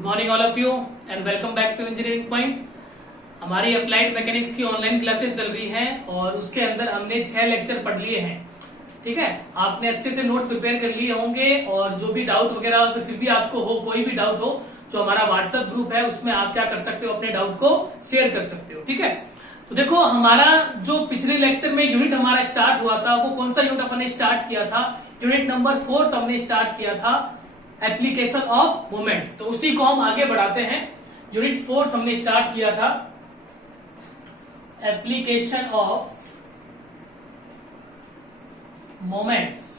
Good morning all of you and welcome back to Engineering Point. हमारी applied mechanics की online classes चल रही हैं और उसके अंदर हमने 6 लेक्चर पढ़ लिए हैं। ठीक है, आपने अच्छे से नोट्स प्रिपेयर कर लिए होंगे और जो भी डाउट वगैरह अगर फिर भी आपको हो, कोई भी डाउट हो, जो हमारा व्हाट्सएप ग्रुप है उसमें आप क्या कर सकते हो, अपने डाउट को शेयर कर सकते हो। ठीक है, तो देखो हमारा जो पिछले लेक्चर में यूनिट हमारा स्टार्ट हुआ था वो कौन सा यूनिट अपन ने स्टार्ट किया था? यूनिट नंबर 4 हमने स्टार्ट किया था, एप्लीकेशन ऑफ मोमेंट। तो उसी को हम आगे बढ़ाते हैं। यूनिट 4 हमने स्टार्ट किया था, एप्लीकेशन ऑफ मोमेंट्स।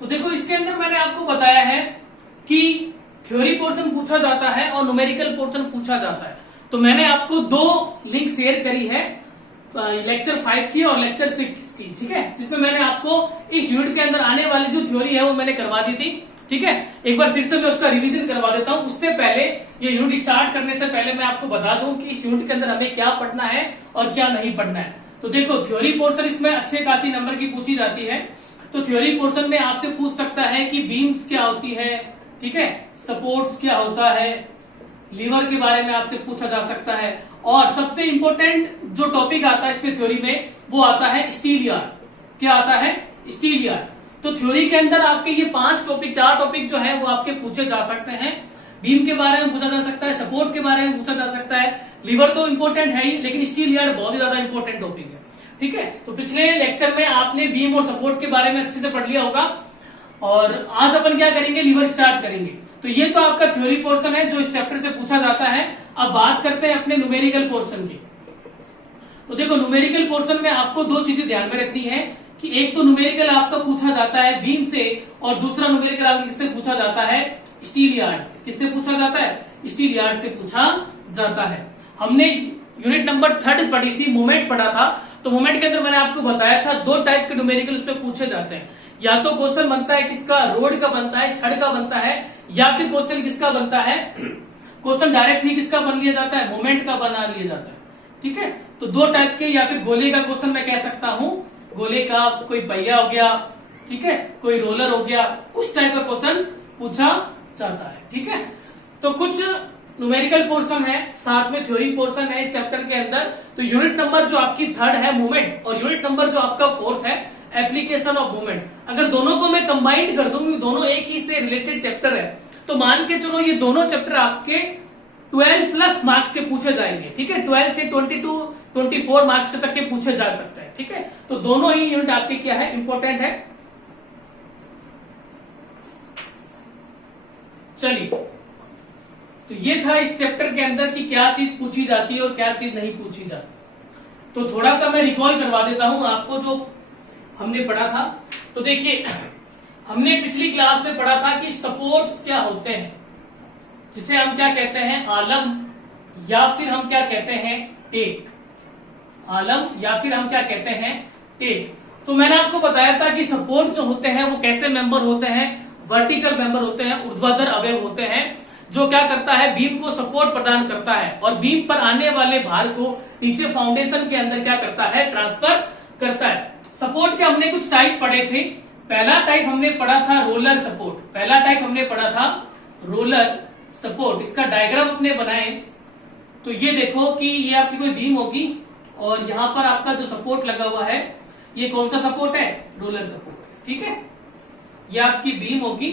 तो देखो इसके अंदर मैंने आपको बताया है कि थ्योरी पोर्शन पूछा जाता है और न्यूमेरिकल पोर्शन पूछा जाता है। तो मैंने आपको 2 लिंक शेयर करी है, लेक्चर 5 की और लेक्चर 6 की। ठीक है, जिसमें मैंने आपको इस यूनिट के अंदर आने वाली जो थ्योरी है वो मैंने करवा दी थी। ठीक है, एक बार फिर से मैं उसका रिवीजन करवा देता हूं। उससे पहले ये यूनिट स्टार्ट करने से पहले मैं आपको बता दूं कि इस यूनिट के अंदर हमें क्या पढ़ना है और क्या नहीं पढ़ना है। तो देखो थ्योरी पोर्शन इसमें अच्छे खासी नंबर की पूछी जाती है। तो थ्योरी पोर्शन में आपसे पूछ सकता है कि बीम्स क्या होती है, ठीक है, सपोर्ट्स क्या होता है, लीवर के बारे में आपसे पूछा जा सकता है और सबसे इंपॉर्टेंट जो टॉपिक आता है इसमें थ्योरी में वो आता है स्टील यार्ड। क्या आता है? Steel yard. तो थ्योरी के अंदर आपके ये 4 टॉपिक जो है वो आपके पूछे जा सकते हैं। बीम के बारे में पूछा जा सकता है, सपोर्ट के बारे में पूछा जा सकता है, लीवर तो इंपॉर्टेंट है ही, लेकिन स्टील यार्ड बहुत ही ज्यादा इंपॉर्टेंट टॉपिक है। ठीक है, तो पिछले लेक्चर में आपने बीम और सपोर्ट के बारे में अच्छे से पढ़ लिया होगा और आज अपन क्या करेंगे, लीवर स्टार्ट करेंगे। तो ये तो आपका थ्योरी पोर्शन है जो इस चैप्टर से पूछा जाता है। अब बात करते हैं अपने न्यूमेरिकल पोर्शन की। तो देखो न्यूमेरिकल पोर्शन में आपको 2 चीजें ध्यान में रखनी है कि एक तो न्यूमेरिकल आपका पूछा जाता है बीम से और दूसरा न्यूमेरिकल आपको किससे पूछा जाता है? स्टील यार्ड से। किससे पूछा जाता है? स्टील यार्ड से पूछा जाता है। हमने यूनिट नंबर 3 पढ़ी थी, मोमेंट पढ़ा था। तो मोमेंट के अंदर मैंने आपको बताया था 2 टाइप के न्यूमेरिकल उसमें पूछे जाते हैं। या तो क्वेश्चन बनता है किसका, रोड का बनता है, छड़ का बनता है, या फिर क्वेश्चन किसका बनता है, क्वेश्चन डायरेक्ट ही किसका बन लिया जाता है, मोमेंट का बना लिया जाता है। ठीक है, तो 2 टाइप के, या फिर गोले का क्वेश्चन मैं कह सकता हूं, गोले का कोई पहिया हो गया, ठीक है, कोई रोलर हो गया, उस टाइप का क्वेश्चन पूछा जाता है। ठीक है, तो कुछ न्यूमेरिकल पोर्शन है, साथ में थ्योरी पोर्शन है इस चैप्टर के अंदर। तो यूनिट नंबर जो आपकी 3 है मूवमेंट और यूनिट नंबर जो आपका 4 है एप्लीकेशन ऑफ मूवमेंट। अगर दोनों को मैं कंबाइंड कर दूं, दोनों एक ही से रिलेटेड चैप्टर है, तो मान के चलो ये दोनों चैप्टर आपके 12 प्लस मार्क्स के पूछे जाएंगे। ठीक है, 12 से 24 मार्क्स तक के पूछे जा सकते हैं। ठीक है, तो दोनों ही यूनिट आपके क्या है, इंपॉर्टेंट है। चलिए, तो ये था इस चैप्टर के अंदर कि क्या चीज पूछी जाती है और क्या चीज नहीं पूछी जाती। तो थोड़ा सा मैं रिकॉल करवा देता हूं आपको जो हमने पढ़ा था। तो देखिए हमने पिछली क्लास में पढ़ा था कि सपोर्ट्स क्या होते हैं, जिसे हम क्या कहते हैं, आलम, या फिर हम क्या कहते हैं, टेक। आलम या फिर हम क्या कहते हैं, टेक। तो मैंने आपको बताया था कि सपोर्ट जो होते हैं वो कैसे मेंबर होते हैं, वर्टिकल मेंबर होते हैं, ऊर्ध्वाधर अवयव होते हैं, जो क्या करता है, बीम को सपोर्ट प्रदान करता है और बीम पर आने वाले भार को नीचे फाउंडेशन के अंदर क्या करता है, ट्रांसफर करता है। सपोर्ट के हमने कुछ टाइप पढ़े थे। पहला टाइप हमने पढ़ा था रोलर सपोर्ट। पहला टाइप हमने पढ़ा था रोलर सपोर्ट। इसका डायग्राम अपने बनाए तो ये देखो कि ये आपकी कोई बीम होगी और यहां पर आपका जो सपोर्ट लगा हुआ है ये कौन सा सपोर्ट है, रोलर सपोर्ट। ठीक है, ये आपकी बीम होगी,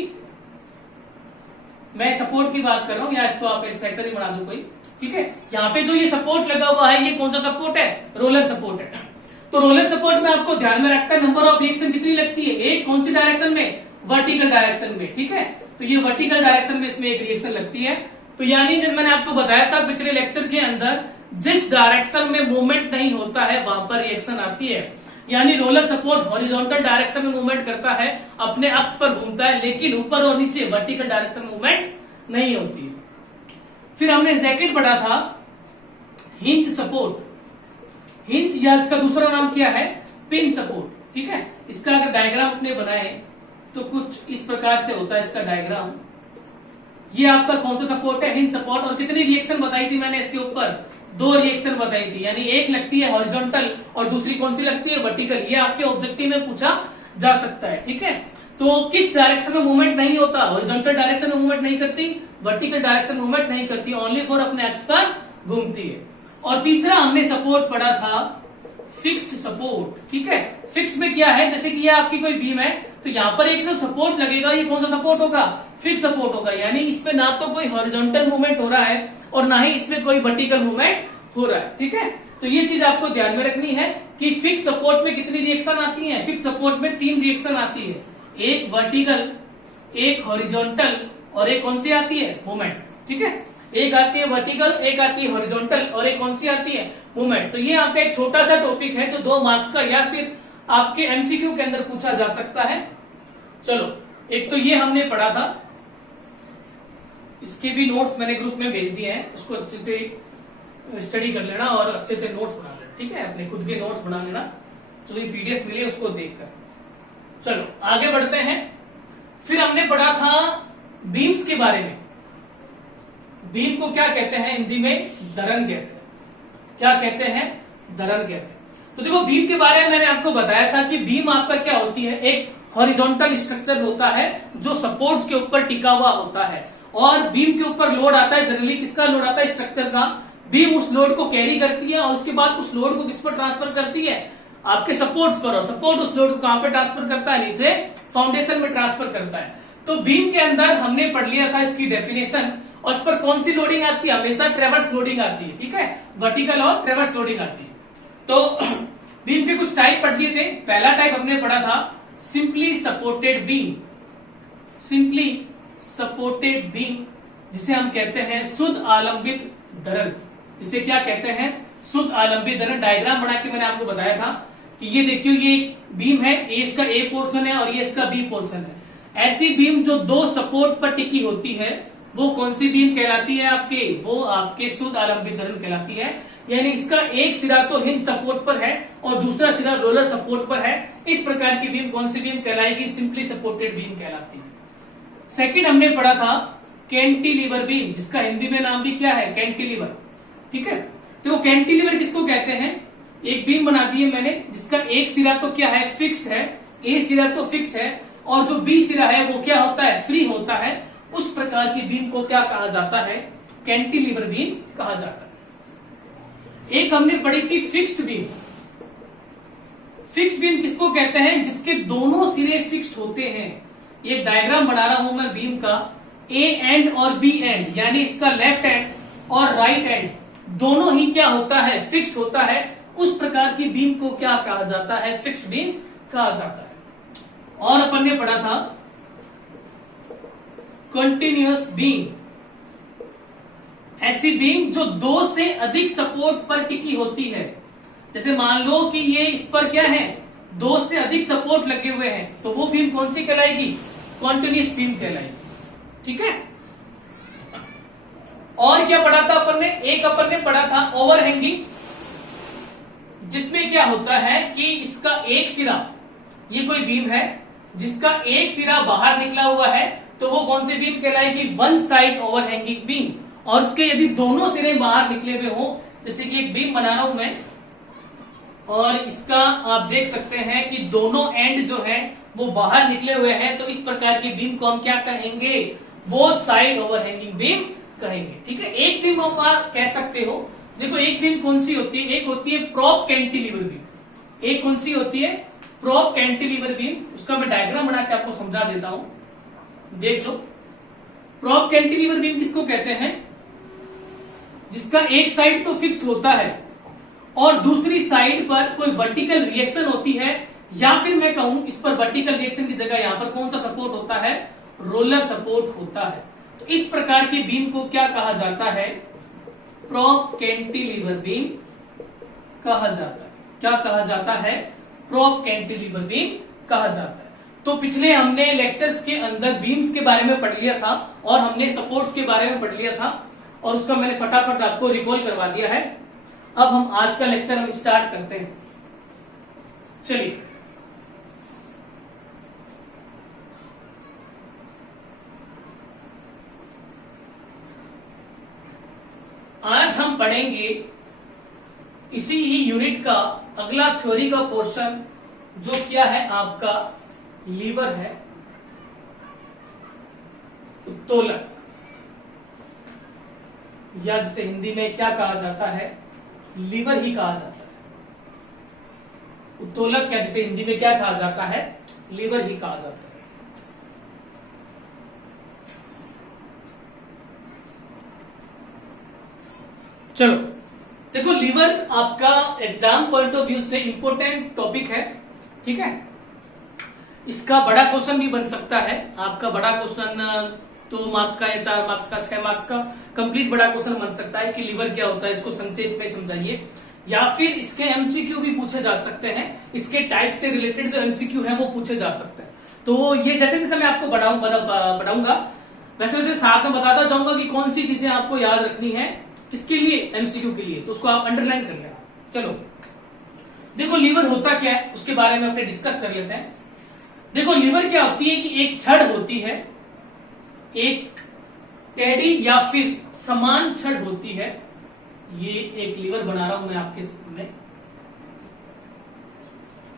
मैं सपोर्ट की बात कर रहा हूं, या इसको आप सेक्शन ही बना दो कोई। ठीक है, यहाँ पे जो ये सपोर्ट लगा हुआ है ये कौन सा सपोर्ट है, रोलर सपोर्ट है। तो रोलर सपोर्ट में आपको ध्यान में रखता है नंबर ऑफ रिएक्शन कितनी लगती है, एक कौन सी डायरेक्शन में, वर्टिकल डायरेक्शन में। ठीक है, तो ये वर्टिकल डायरेक्शन में इसमें एक रिएक्शन लगती है। तो यानी जब मैंने आपको बताया था पिछले लेक्चर के अंदर, जिस डायरेक्शन में मूवमेंट नहीं होता है वहां पर रिएक्शन आती है। यानी रोलर सपोर्ट हॉरिजॉन्टल डायरेक्शन में मूवमेंट करता है, अपने अक्ष पर घूमता है, लेकिन ऊपर और नीचे वर्टिकल डायरेक्शन में मूवमेंट नहीं होती है। फिर हमने जैकेट पढ़ा था हिंज सपोर्ट। हिंज या इसका दूसरा नाम क्या है, पिन सपोर्ट। ठीक है, इसका अगर डायग्राम अपने बनाए तो कुछ इस प्रकार से होता है इसका डायग्राम। ये आपका कौन सा सपोर्ट है, हिंज सपोर्ट। और कितनी रिएक्शन बताई थी मैंने इसके ऊपर, 2 रिएक्शन बताई थी। यानी एक लगती है हॉरिजॉन्टल और दूसरी कौन सी लगती है, वर्टिकल। ये आपके ऑब्जेक्टिव में पूछा जा सकता है। ठीक है, तो किस डायरेक्शन में मूवमेंट नहीं होता, हॉरिजॉन्टल डायरेक्शन में मूवमेंट नहीं करती, वर्टिकल डायरेक्शन में मूवमेंट नहीं करती, ओनली फॉर अपने एक्स पर घूमती है। और तीसरा हमने सपोर्ट पढ़ा था फिक्स्ड सपोर्ट, ठीक है। फिक्स्ड में क्या है, जैसे कि ये आपकी कोई बीम है तो यहाँ पर एक जो सपोर्ट लगेगा ये कौन सा सपोर्ट होगा, फिक्स सपोर्ट होगा, यानी इसमें ना तो कोई हॉरिजॉन्टल मूवमेंट हो रहा है और ना ही इसमें कोई वर्टिकल मूवमेंट हो रहा है, ठीक है। तो ये चीज आपको ध्यान में रखनी है कि फिक्स सपोर्ट में कितनी रिएक्शन आती है, फिक्स सपोर्ट में 3 रिएक्शन आती है, एक वर्टिकल, एक हॉरिजॉन्टल और एक कौन सी आती है, मूवमेंट, ठीक है। एक आती है वर्टिकल, एक आती है हॉरिजॉन्टल और एक कौन सी आती है, मूवमेंट। तो ये आपका एक छोटा सा टॉपिक है जो 2 मार्क्स का या फिर आपके एमसीक्यू के अंदर पूछा जा सकता है। चलो, एक तो ये हमने पढ़ा था, इसके भी नोट्स मैंने ग्रुप में भेज दिए हैं, उसको अच्छे से स्टडी कर लेना और अच्छे से नोट्स बना लेना, ठीक है। अपने खुद के नोट्स बना लेना, जो ये पीडीएफ मिले उसको देखकर। चलो आगे बढ़ते हैं। फिर हमने पढ़ा था बीम्स के बारे में। बीम को क्या कहते हैं, हिंदी में दरन कहते हैं। क्या कहते हैं, दरन कहते हैं। तो देखो बीम के बारे में मैंने आपको बताया था कि बीम आपका क्या होती है, एक हॉरिजॉन्टल स्ट्रक्चर होता है जो सपोर्ट्स के ऊपर टिका हुआ होता है और बीम के ऊपर लोड आता है। जनरली किसका लोड आता है, स्ट्रक्चर का। बीम उस लोड को कैरी करती है और उसके बाद उस लोड को किस पर ट्रांसफर करती है, आपके सपोर्ट्स पर, और सपोर्ट उस लोड को कहां पर ट्रांसफर करता है, नीचे फाउंडेशन में ट्रांसफर करता है। तो बीम के अंदर हमने पढ़ लिया था इसकी डेफिनेशन, और इस पर कौन सी लोडिंग आती है, हमेशा ट्रेवर्स लोडिंग आती है, ठीक है, वर्टिकल और ट्रेवर्स लोडिंग आती है। तो बीम के कुछ टाइप पढ़ लिए थे। पहला टाइप हमने पढ़ा था simply supported beam, simply supported beam, जिसे हम कहते हैं शुद्ध आलंबित धरण। जिसे क्या कहते हैं, शुद्ध आलंबित धरण। डायग्राम बना के मैंने आपको बताया था कि ये देखियो, ये बीम है, ये इसका ए पोर्शन है और ये इसका बी पोर्शन है। ऐसी बीम जो 2 सपोर्ट पर टिकी होती है वो कौन सी बीम कहलाती है, आपके, वो आपके शुद्ध आलंबित धरण कहलाती है। यानी इसका एक सिरा तो हिंज सपोर्ट पर है और दूसरा सिरा रोलर सपोर्ट पर है। इस प्रकार की बीम कौन सी बीम कहलाएगी, सिंपली सपोर्टेड बीम कहलाती है। सेकंड हमने पढ़ा था कैंटिलीवर बीम, जिसका हिंदी में नाम भी क्या है, कैंटिलीवर, ठीक है। तो कैंटिलीवर किसको कहते हैं, एक बीम बना दी है मैंने जिसका एक सिरा तो क्या है, फिक्स्ड है, ए सिरा तो फिक्स्ड है और जो बी सिरा है वो क्या होता है, फ्री होता है। उस प्रकार की बीम को क्या कहा जाता है, कैंटिलीवर बीम कहा जाता है। एक हमने पढ़ी थी फिक्स्ड बीम। फिक्स्ड बीम किसको कहते हैं, जिसके दोनों सिरे फिक्स्ड होते हैं। ये डायग्राम बना रहा हूं मैं बीम का, ए एंड और बी एंड, यानी इसका लेफ्ट एंड और राइट एंड दोनों ही क्या होता है, फिक्स्ड होता है। उस प्रकार की बीम को क्या कहा जाता है, फिक्स्ड बीम कहा जाता है। और अपन ने पढ़ा था कंटिन्यूअस बीम, ऐसी बीम जो 2 से अधिक सपोर्ट पर टिकी होती है। जैसे मान लो कि ये इस पर क्या है, 2 से अधिक सपोर्ट लगे हुए हैं, तो वो बीम कौन सी कहलाएगी, कंटिन्यूअस बीम कहलाएगी, ठीक है। और क्या पढ़ा था अपन ने, एक अपन ने पढ़ा था ओवरहैंगिंग, जिसमें क्या होता है कि इसका एक सिरा, ये कोई बीम है जिसका एक सिरा बाहर निकला हुआ है, तो वो कौन सी बीम कहलाएगी, वन साइड ओवरहैंगिंग बीम। और उसके यदि दोनों सिरे बाहर निकले हुए हो, जैसे कि एक बीम बना रहा हूं मैं और इसका आप देख सकते हैं कि दोनों एंड जो है वो बाहर निकले हुए हैं, तो इस प्रकार की बीम को हम क्या कहेंगे, बोथ साइड ओवरहैंगिंग बीम कहेंगे, ठीक है। एक बीम आप कह सकते हो, देखो एक बीम कौन सी होती है, एक होती है प्रॉप कैंटिलीवर बीम, एक कौन सी होती है, प्रॉप कैंटिलीवर बीम। उसका मैं डायग्राम बना के आपको समझा देता हूं, देख लो। प्रॉप कैंटिलीवर बीम किसको कहते हैं, जिसका एक साइड तो फिक्स्ड होता है और दूसरी साइड पर कोई वर्टिकल रिएक्शन होती है, या फिर मैं कहूं इस पर वर्टिकल रिएक्शन की जगह यहां पर कौन सा सपोर्ट होता है, रोलर सपोर्ट होता है। तो इस प्रकार की बीम को क्या कहा जाता है, प्रॉप कैंटिलीवर बीम कहा जाता है। क्या कहा जाता है, प्रॉप कैंटिलीवर बीम कहा जाता है। तो पिछले हमने लेक्चर्स के अंदर बीम्स के बारे में पढ़ लिया था और हमने सपोर्ट्स के बारे में पढ़ लिया था और उसका मैंने फटाफट आपको रिकॉल करवा दिया है। अब हम आज का लेक्चर हम स्टार्ट करते हैं। चलिए, आज हम पढ़ेंगे इसी ही यूनिट का अगला थ्योरी का पोर्शन, जो क्या है आपका लीवर है। उत्तोलक, या जिसे हिंदी में क्या कहा जाता है, लीवर ही कहा जाता है। उत्तोलक या जिसे हिंदी में क्या कहा जाता है, लीवर ही कहा जाता है। चलो देखो, लीवर आपका एग्जाम पॉइंट ऑफ व्यू से इंपॉर्टेंट टॉपिक है, ठीक है। इसका बड़ा क्वेश्चन भी बन सकता है। आपका बड़ा क्वेश्चन 2 मार्क्स का या 4 मार्क्स का, 6 मार्क्स का कंप्लीट बड़ा क्वेश्चन बन सकता है कि लीवर क्या होता है, इसको संक्षेप में समझाइए। या फिर इसके एमसीक्यू भी पूछे जा सकते हैं, इसके टाइप से रिलेटेड जो एमसीक्यू है वो पूछे जा सकते हैं। तो ये जैसे जैसे मैं आपको बढ़ाऊंगा वैसे वैसे साथ में बताता जाऊंगा कि कौन सी चीजें आपको याद रखनी है, किसके लिए, एमसीक्यू के लिए, तो उसको आप अंडरलाइन कर लेना। चलो देखो, लीवर होता क्या है उसके बारे में अपने डिस्कस कर लेते हैं। देखो, लीवर क्या होती है कि एक छड़ होती है, एक टेढ़ी या फिर समान छड़ होती है। ये एक लीवर बना रहा हूं मैं आपके सामने।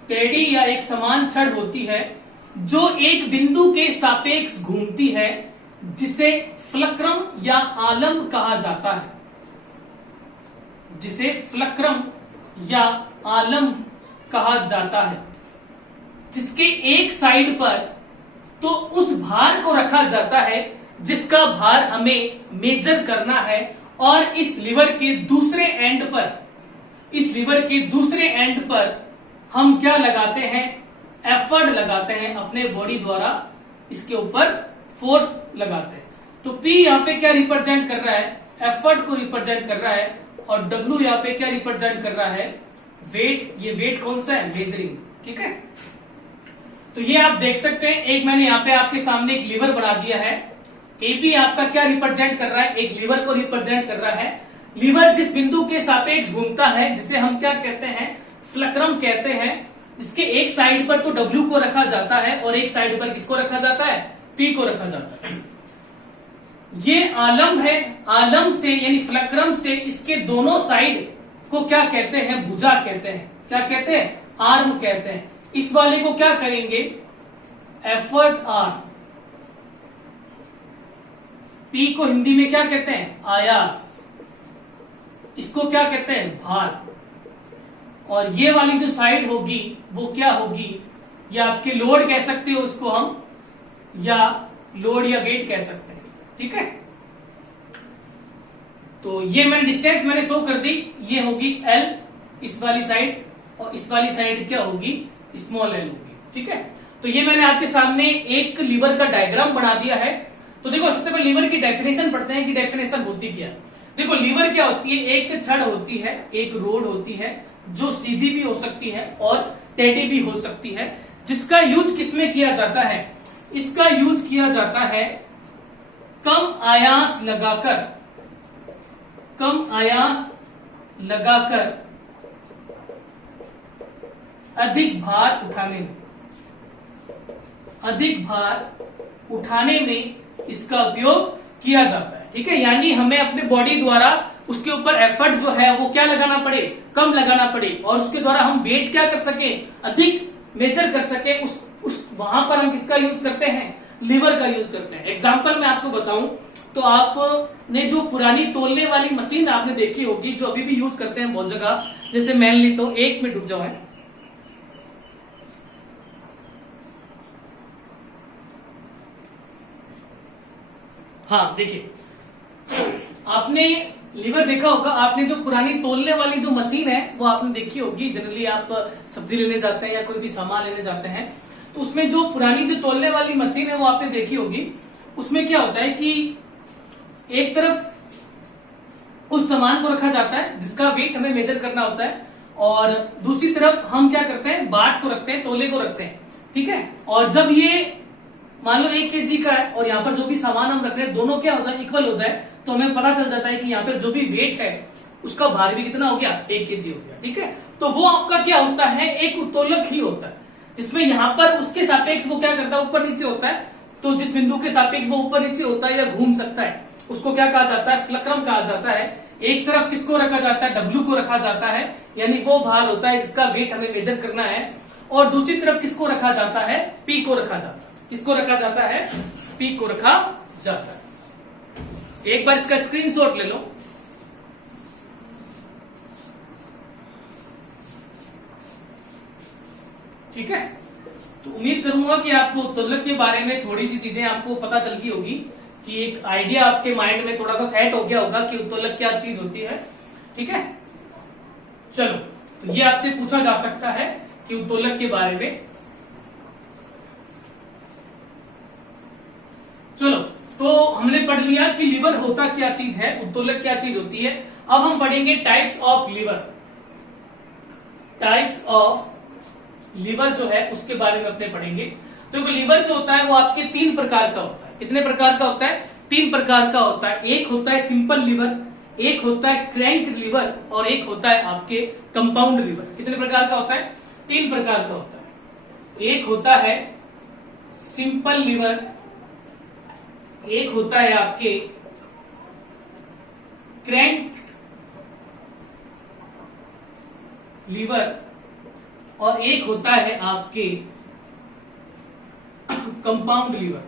टेढ़ी या एक समान छड़ होती है जो एक बिंदु के सापेक्ष घूमती है, जिसे फ्लक्रम या आलम कहा जाता है। जिसे फ्लक्रम या आलम कहा जाता है, जिसके एक साइड पर तो उस भार को रखा जाता है जिसका भार हमें मेजर करना है, और इस लीवर के दूसरे एंड पर हम क्या लगाते हैं, एफर्ट लगाते हैं, अपने बॉडी द्वारा इसके ऊपर फोर्स लगाते हैं। तो P यहां पे क्या रिप्रेजेंट कर रहा है, एफर्ट को रिप्रेजेंट कर रहा है, और W यहां पे क्या रिप्रेजेंट कर रहा है, वेट। ये वेट कौन सा है, मेजरिंग, ठीक है। तो ये आप देख सकते हैं, एक मैंने यहां पे आपके सामने एक लीवर बना दिया है। AP आपका क्या रिप्रेजेंट कर रहा है, एक लीवर को रिप्रेजेंट कर रहा है। लीवर जिस बिंदु के सापेक्ष घूमता है, जिसे हम क्या कहते हैं, फ्लक्रम कहते हैं। इसके एक साइड पर तो W को रखा जाता है और एक साइड पर किसको रखा जाता है, P को रखा जाता है। ये आलम है, आलम से यानी फ्लक्रम से इसके दोनों साइड को क्या कहते हैं, भुजा कहते हैं। क्या कहते हैं, आर्म कहते हैं। इस वाले को क्या करेंगे, एफर्ट आर्म। P को हिंदी में क्या कहते हैं, आयास। इसको क्या कहते हैं, भार। और ये वाली जो साइड होगी वो क्या होगी, या आपके लोड कह सकते हो उसको हम, या लोड या वेट कह सकते हैं, ठीक है। तो ये मैंने डिस्टेंस मैंने शो कर दी, ये होगी L इस वाली साइड, और इस वाली साइड क्या होगी, स्मॉल l होगी, ठीक है। तो ये मैंने आपके सामने एक लीवर का डायग्राम बना दिया है। तो देखो, सबसे पहले लीवर की डेफिनेशन पढ़ते हैं कि डेफिनेशन होती क्या। देखो, लीवर क्या होती है, एक छड़ होती है, एक रोड होती है जो सीधी भी हो सकती है और टेढ़ी भी हो सकती है, जिसका यूज किसमें किया जाता है, इसका यूज किया जाता है कम आयास लगाकर अधिक भार उठाने में इसका उपयोग किया जाता है, ठीक है। यानी हमें अपने बॉडी द्वारा उसके ऊपर एफर्ट जो है वो क्या लगाना पड़े, कम लगाना पड़े, और उसके द्वारा हम वेट क्या कर सके, अधिक मेजर कर सके। उस वहां पर हम किसका यूज करते हैं, लीवर का यूज करते हैं। एग्जाम्पल मैं आपको बताऊं तो आपने जो पुरानी तोलने वाली मशीन आपने देखी होगी, जो अभी भी यूज करते हैं बहुत जगह, जैसे मैन ली तो, 1 मिनट रुक जाओ है। हाँ देखिए, आपने लीवर देखा होगा, आपने जो पुरानी तोलने वाली जो मशीन है वो आपने देखी होगी। जनरली आप सब्जी लेने जाते हैं या कोई भी सामान लेने जाते हैं, तो उसमें जो पुरानी जो तोलने वाली मशीन है वो आपने देखी होगी। उसमें क्या होता है कि एक तरफ उस सामान को रखा जाता है जिसका वेट हमें मेजर करना होता है, और दूसरी तरफ हम क्या करते हैं, बाट को रखते हैं, तोले को रखते हैं, ठीक है। और जब ये मान लो 1 kg का है और यहाँ पर जो भी सामान हम रख रहे हैं दोनों क्या हो जाए, इक्वल हो जाए, तो हमें पता चल जाता है कि यहाँ पर जो भी वेट है उसका भार भी कितना हो गया, 1 kg हो गया, ठीक है। तो वो आपका क्या होता है, एक उत्तोलक ही होता है, जिसमें यहाँ पर उसके सापेक्ष वो क्या करता है, ऊपर नीचे होता है। तो जिस बिंदु के सापेक्ष वो ऊपर नीचे होता है या घूम सकता है, उसको क्या कहा जाता है, फ्लक्रम कहा जाता है। एक तरफ किसको रखा जाता है, W को रखा जाता है, यानी वो भार होता है जिसका वेट हमें मेजर करना है। और दूसरी तरफ किसको रखा जाता है, P को रखा जाता है। किसको रखा जाता है, P को रखा जाता है। एक बार इसका स्क्रीनशॉट ले लो। ठीक है, तो उम्मीद करूंगा कि आपको उत्तोलक के बारे में थोड़ी सी चीजें आपको पता चल गई होगी, कि एक आइडिया आपके माइंड में थोड़ा सा सेट हो गया होगा कि उत्तोलक क्या चीज होती है। ठीक है, चलो, तो ये आपसे पूछा जा सकता है कि उत्तोलक के बारे में। चलो, तो हमने पढ़ लिया कि लीवर होता क्या चीज है, उत्तोलक क्या चीज होती है। अब हम पढ़ेंगे types of lever. Types of lever जो है उसके बारे में अपने पढ़ेंगे। तो लीवर जो होता है वो आपके 3 प्रकार का होता है। कितने प्रकार का होता है? 3 प्रकार का होता है। एक होता है सिंपल लीवर, एक होता है क्रैंक लीवर, और एक होता है आपके कंपाउंड लीवर। कितने प्रकार का होता है? 3 प्रकार का होता है। एक होता है सिंपल लीवर, एक होता है आपके क्रैंक लीवर, और एक होता है आपके कंपाउंड लीवर।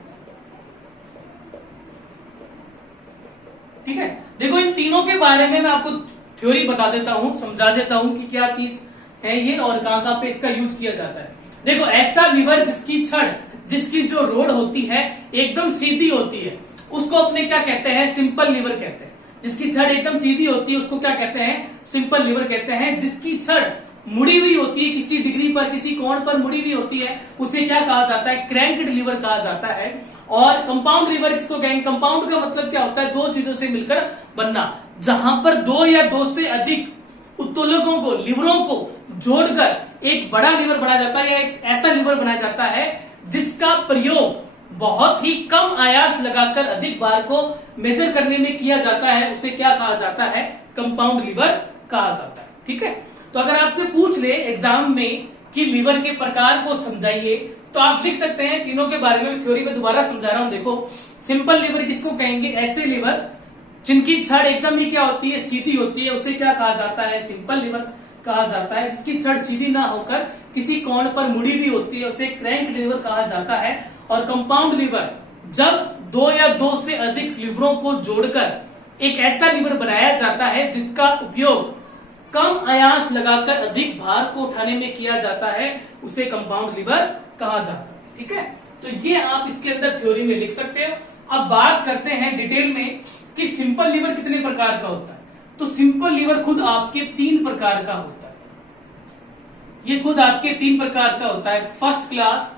ठीक है, देखो इन तीनों के बारे में मैं आपको थ्योरी बता देता हूं, समझा देता हूं कि क्या चीज है ये और कहां पे इसका यूज किया जाता है। देखो, ऐसा लीवर जिसकी छड़, जिसकी जो रोड होती है एकदम सीधी होती है, उसको अपने क्या कहते हैं? सिंपल लीवर कहते हैं। जिसकी छड़ एकदम सीधी होती है उसको क्या कहते हैं? सिंपल लीवर कहते हैं। जिसकी छड़ मुड़ी हुई होती है, किसी डिग्री पर, किसी कोण पर मुड़ी हुई होती है, उसे क्या कहा जाता है? क्रैंक्ड लीवर कहा जाता है। और कंपाउंड लीवर किसको कहेंगे? कंपाउंड का मतलब क्या होता है? 2 चीजों से मिलकर बनना। जहां पर 2 या 2 से अधिक उत्तोलकों को, लीवरों को जोड़कर एक बड़ा लीवर बनाया जाता है, या एक ऐसा लीवर बनाया जाता है जिसका प्रयोग बहुत ही कम आयास लगाकर अधिक भार को मेजर करने में किया जाता है, उसे क्या कहा जाता है? कंपाउंड लीवर कहा जाता है। ठीक है, तो अगर आपसे पूछ ले एग्जाम में कि लीवर के प्रकार को समझाइए, तो आप लिख सकते हैं तीनों के बारे में। थ्योरी में दोबारा समझा रहा हूं। देखो, सिंपल लीवर किसको कहेंगे? ऐसे लीवर जिनकी छड़ एकदम ही क्या होती है? सीधी होती है, उसे क्या कहा जाता है? सिंपल लीवर कहा जाता है। जिसकी छड़ सीधी ना होकर किसी कोण पर मुड़ी हुई होती है, उसे क्रैंक लीवर कहा जाता है। और कंपाउंड लीवर, जब 2 या 2 से अधिक लीवरों को जोड़कर एक ऐसा लीवर बनाया जाता है जिसका उपयोग कम आयास लगाकर अधिक भार को उठाने में किया जाता है, उसे कंपाउंड लीवर कहा जाता है। ठीक है, तो ये आप इसके अंदर थ्योरी में लिख सकते हो। अब बात करते हैं डिटेल में कि सिंपल लीवर कितने प्रकार का होता है। तो सिंपल लीवर खुद आपके 3 प्रकार का होता है। ये खुद आपके 3 प्रकार का होता है। फर्स्ट क्लास,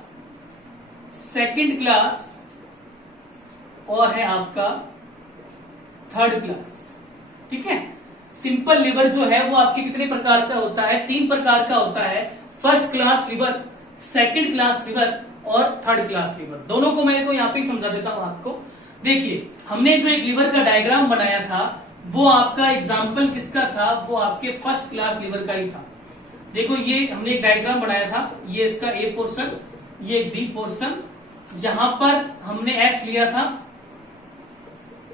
सेकंड क्लास, और है आपका थर्ड क्लास। ठीक है, सिंपल लीवर जो है वो आपके कितने प्रकार का होता है? 3 प्रकार का होता है। First class lever, second class lever और थर्ड क्लास लीवर। दोनों को मैं यहाँ पे समझा देता हूं आपको। देखिए, हमने जो एक लीवर का डायग्राम बनाया था, वो आपका एग्जाम्पल किसका था? वो आपके फर्स्ट क्लास लीवर का ही था। देखो, ये हमने एक डायग्राम बनाया था, ये इसका ए पोर्शन, ये बी पोर्शन। यहां पर हमने एफ लिया था,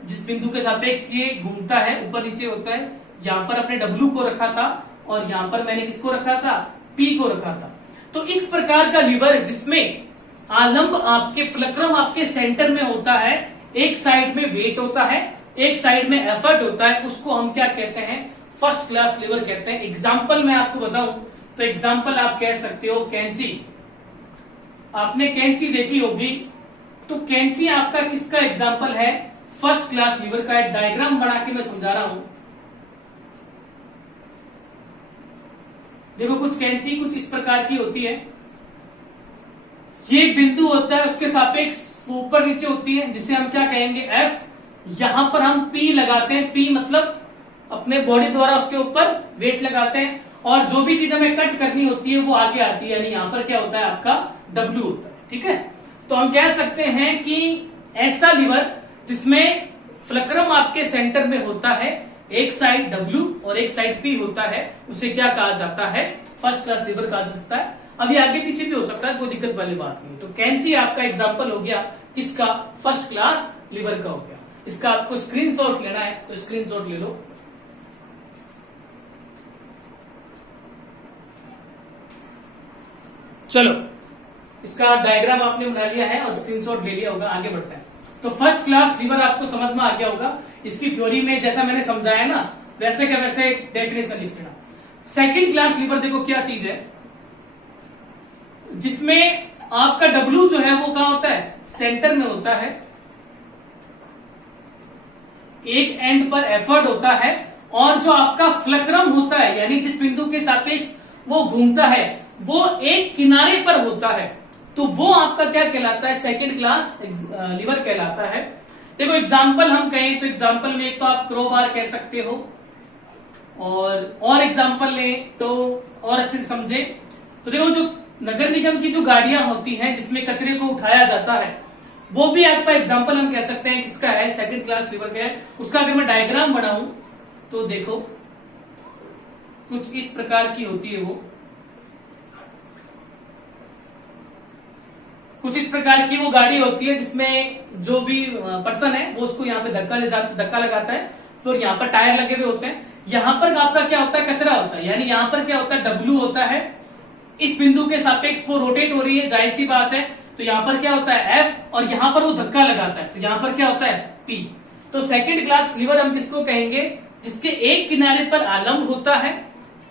जिस बिंदु के सापेक्ष ये घूमता है, ऊपर नीचे होता है। यहां पर अपने डब्ल्यू को रखा था, और यहां पर मैंने किसको रखा था? पी को रखा था। तो इस प्रकार का लीवर जिसमें आलंब आपके फ्लक्रम आपके सेंटर में होता है, एक साइड में वेट होता है, एक साइड में एफर्ट होता है, उसको हम क्या कहते हैं? फर्स्ट क्लास लीवर कहते हैं। एग्जाम्पल मैं आपको बताऊं तो एग्जाम्पल आप कह सकते हो कैंची। आपने कैंची देखी होगी, तो कैंची आपका किसका एग्जाम्पल है? फर्स्ट क्लास लीवर का। एक डायग्राम बना के मैं समझा रहा हूं। देखो, कुछ कैंची कुछ इस प्रकार की होती है। ये एक बिंदु होता है, उसके सापेक्ष ऊपर नीचे होती है, जिसे हम क्या कहेंगे? एफ। यहां पर हम पी लगाते हैं। पी मतलब अपने बॉडी द्वारा उसके ऊपर वेट लगाते हैं, और जो भी चीज हमें कट करनी होती है वो आगे आती है, यानी यहां पर क्या होता है? आपका डब्ल्यू होता है। ठीक है, तो हम कह सकते हैं कि ऐसा लीवर जिसमें फ्लक्रम आपके सेंटर में होता है, एक साइड डब्ल्यू और एक साइड पी होता है, उसे क्या कहा जाता है? फर्स्ट क्लास लीवर कहा जा सकता है। अभी आगे पीछे भी हो सकता है, कोई दिक्कत वाली बात नहीं। तो कैंची आपका एग्जाम्पल हो गया किसका? फर्स्ट क्लास लीवर का हो गया। इसका आपको स्क्रीनशॉट लेना है तो स्क्रीनशॉट ले लो। चलो, इसका डायग्राम आपने बना लिया है और स्क्रीनशॉट ले लिया होगा। आगे बढ़ते हैं। तो फर्स्ट क्लास लीवर आपको समझ में आ गया होगा। इसकी थ्योरी में जैसा मैंने समझाया ना वैसे क्या वैसे डेफिनेशन लिख लेना। सेकंड क्लास लीवर देखो क्या चीज है, जिसमें आपका डब्ल्यू जो है वो कहां होता है, सेंटर में होता है, एक एंड पर एफर्ट होता है, और जो आपका फ्लक्रम होता है यानी जिस बिंदु के सापेक्ष वो घूमता है वो एक किनारे पर होता है, तो वो आपका क्या कहलाता है, सेकंड क्लास लीवर कहलाता है। देखो एग्जाम्पल हम कहें तो एग्जाम्पल में एक तो आप क्रोबार कह सकते हो, और एग्जाम्पल लें तो और अच्छे से समझे तो देखो जो नगर निगम की जो गाड़ियां होती हैं जिसमें कचरे को उठाया जाता है वो भी आपका एग्जाम्पल हम कह सकते हैं किसका है, सेकंड क्लास लीवर का है। उसका अगर मैं डायग्राम बनाऊं तो देखो कुछ इस प्रकार की होती है, वो कुछ इस प्रकार की वो गाड़ी होती है जिसमें जो भी पर्सन है वो उसको यहाँ पे धक्का लगाता है, फिर यहाँ पर टायर लगे हुए होते हैं। यहाँ पर आपका क्या होता है, कचरा होता है, यानी यहाँ पर क्या होता है, डब्ल्यू होता है, इस बिंदु के सापेक्ष वो रोटेट हो रही है, जाहिर सी बात है, तो यहाँ पर क्या होता है एफ, और यहाँ पर वो धक्का लगाता है तो यहाँ पर क्या होता है पी। तो सेकंड क्लास लीवर हम किसको कहेंगे, जिसके एक किनारे पर आलम्ब होता है,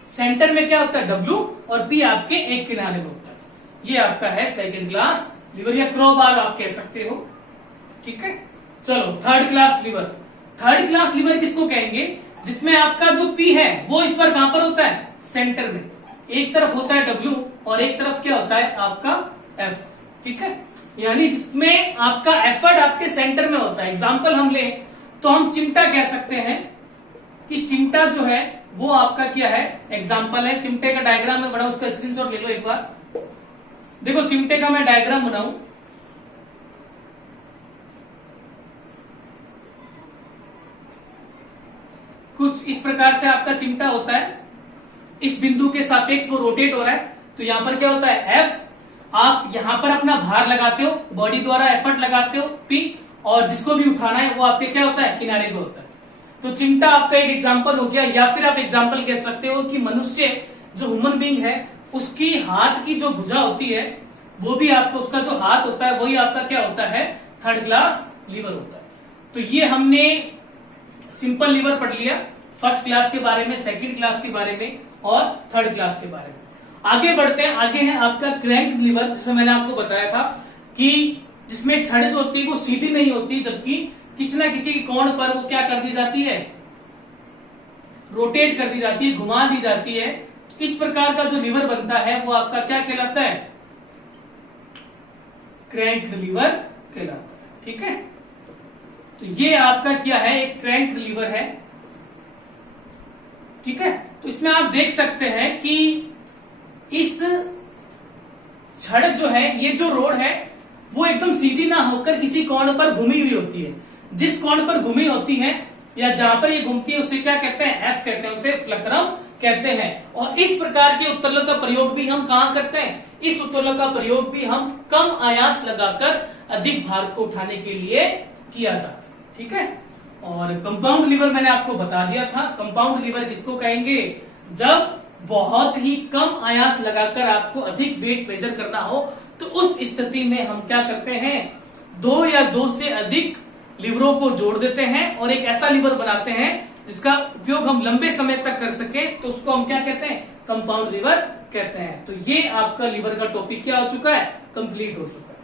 सेंटर में क्या होता है डब्ल्यू, और पी आपके एक किनारे में होता है। ये आपका है सेकंड क्लास लीवर, या क्रोबार आप कह सकते हो। ठीक है, चलो third class lever. Third class lever किसको कहेंगे, जिसमें आपका जो पी है वो इस पर कहां पर होता है, सेंटर में, एक तरफ होता है डब्ल्यू और एक तरफ क्या होता है आपका एफ। ठीक है, यानी जिसमें आपका एफर्ट आपके सेंटर में होता है। एग्जाम्पल हम ले तो हम चिमटा कह सकते हैं कि चिमटा जो है वो आपका क्या है, एग्जाम्पल है। चिमटे का डायग्राम में बना, उसका स्क्रीनशॉट ले लो एक बार। देखो चिमटे का मैं डायग्राम बनाऊं, कुछ इस प्रकार से आपका चिमटा होता है, इस बिंदु के सापेक्ष वो रोटेट हो रहा है, तो यहां पर क्या होता है एफ, आप यहां पर अपना भार लगाते हो, बॉडी द्वारा एफर्ट लगाते हो पी, और जिसको भी उठाना है वो आपके क्या होता है, किनारे पे होता है। तो चिमटा आपका एक एग्जाम्पल हो गया, या फिर आप एग्जाम्पल कह सकते हो कि मनुष्य जो ह्यूमन बीइंग है उसकी हाथ की जो भुजा होती है वो भी आपको, उसका जो हाथ होता है वही आपका क्या होता है, थर्ड क्लास लीवर होता है। तो ये हमने सिंपल लीवर पढ़ लिया, फर्स्ट क्लास के बारे में, सेकंड क्लास के बारे में और थर्ड क्लास के बारे में। आगे बढ़ते हैं, आगे है आपका क्रैंक लीवर, जिसमें मैंने आपको बताया था कि जिसमें छड़ जो होती है वो सीधी नहीं होती, जबकि किसी न किसी कोण पर वो क्या कर दी जाती है, रोटेट कर दी जाती है, घुमा दी जाती है। इस प्रकार का जो लीवर बनता है वो आपका क्या कहलाता है, क्रैंक्ड लीवर कहलाता है। ठीक है, तो ये आपका क्या है, एक क्रैंक्ड लीवर है। ठीक है, तो इसमें आप देख सकते हैं कि इस छड़ जो है, ये जो रोड है वो एकदम सीधी ना होकर किसी कोण पर घूमी हुई होती है। जिस कोण पर घूमी होती है या जहां पर ये घूमती है उसे क्या कहते हैं, एफ कहते हैं, उसे फ्लक्रम कहते हैं। और इस प्रकार के उत्तोलक का प्रयोग भी हम कहां करते हैं, इस उत्तोलक का प्रयोग भी हम कम आयास लगाकर अधिक भार को उठाने के लिए किया जाता है। ठीक है, और कंपाउंड लीवर मैंने आपको बता दिया था। कंपाउंड लीवर किसको कहेंगे, जब बहुत ही कम आयास लगाकर आपको अधिक वेट मेजर करना हो, तो उस स्थिति में हम क्या करते हैं, दो या दो से अधिक लीवरों को जोड़ देते हैं और एक ऐसा लीवर बनाते हैं जिसका उपयोग हम लंबे समय तक कर सके, तो उसको हम क्या कहते हैं, कंपाउंड लीवर कहते हैं। तो ये आपका लीवर का टॉपिक क्या हो चुका है, कंप्लीट हो चुका है।